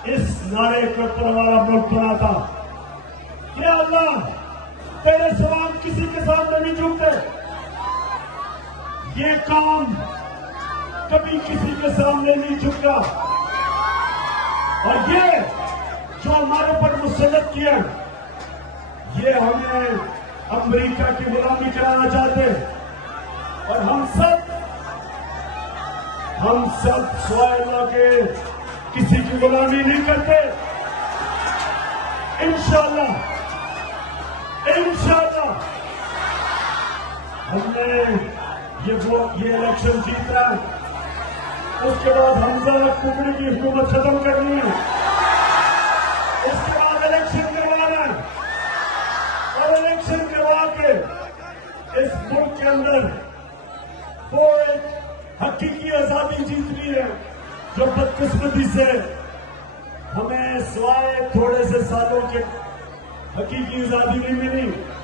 इस नारे के ऊपर हमारा मुल्क बना था। या अल्लाह, तेरे सवाल किसी के सामने नहीं झुकते। ये काम कभी किसी के सामने नहीं झुका। और ये जो हमारे पर मुसल्लत किया, ये हमें अमेरिका की गुलामी कराना चाहते। और हम सब स्वाइला के किसी की गुलामी नहीं करते। इंशाअल्लाह हमने ये इलेक्शन जीता है। उसके बाद हमजा कुकड़ी की हुकूमत खत्म करनी है। उसके बाद इलेक्शन करवाना है और इलेक्शन करवा के इस मुल्क के अंदर वो एक हकीकी आजादी जीतनी है जो बदकिस्मती से हमें सिवाय थोड़े से सालों के हकीकी आजादी नहीं मिली।